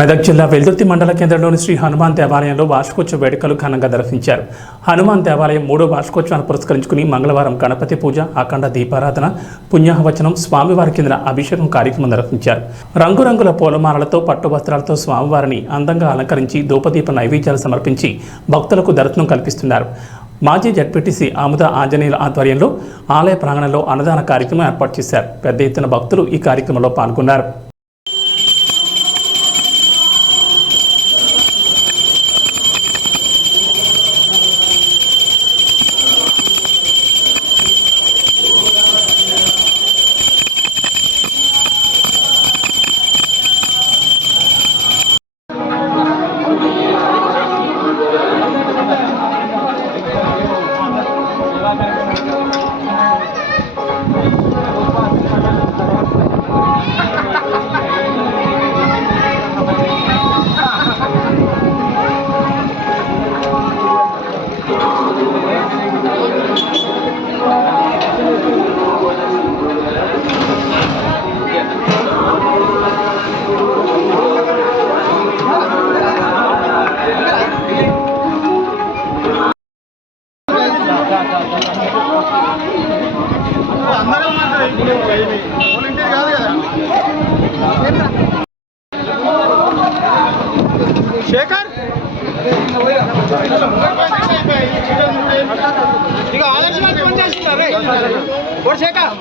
మెదక్ జిల్లా వెల్దుర్తి మండల కేంద్రంలోని శ్రీ హనుమాన్ దేవాలయంలో వార్షికోత్సవ వేడుకలు ఘనంగా నిర్వహించారు. హనుమాన్ దేవాలయం 3వ వార్షికోత్సవాన్ని పురస్కరించుకుని మంగళవారం గణపతి పూజ, అఖండ దీపారాధన, పుణ్యాహవచనం, స్వామివారి కింద అభిషేకం కార్యక్రమం నిర్వహించారు. రంగురంగుల పూలమాలలతో, పట్టు వస్త్రాలతో స్వామివారిని అందంగా అలంకరించి ధూపదీప నైవేద్యాలు సమర్పించి భక్తులకు దర్శనం కల్పిస్తున్నారు. మాజీ జడ్పీటీసీ ఆముద ఆంజనేయుల ఆధ్వర్యంలో ఆలయ ప్రాంగణంలో అన్నదాన కార్యక్రమం ఏర్పాటు చేశారు. పెద్ద ఎత్తున భక్తులు ఈ కార్యక్రమంలో పాల్గొన్నారు. शेखर ಈಗ ಆದರ್ಶ ಪಂಚಾಯಿತಿ ಶೇಖರ್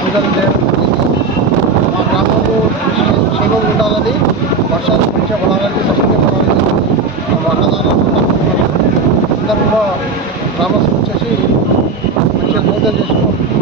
పూజలు చేయడం మా గ్రామంలో క్షేమం ఉండాలని, వర్షాలు మంచిగా పడాలని, సౌకర్యం పడాలని అన్నదానాలు అందరూ కూడా గ్రామస్తులు వచ్చేసి మంచిగా పూజలు చేసుకుంటాం.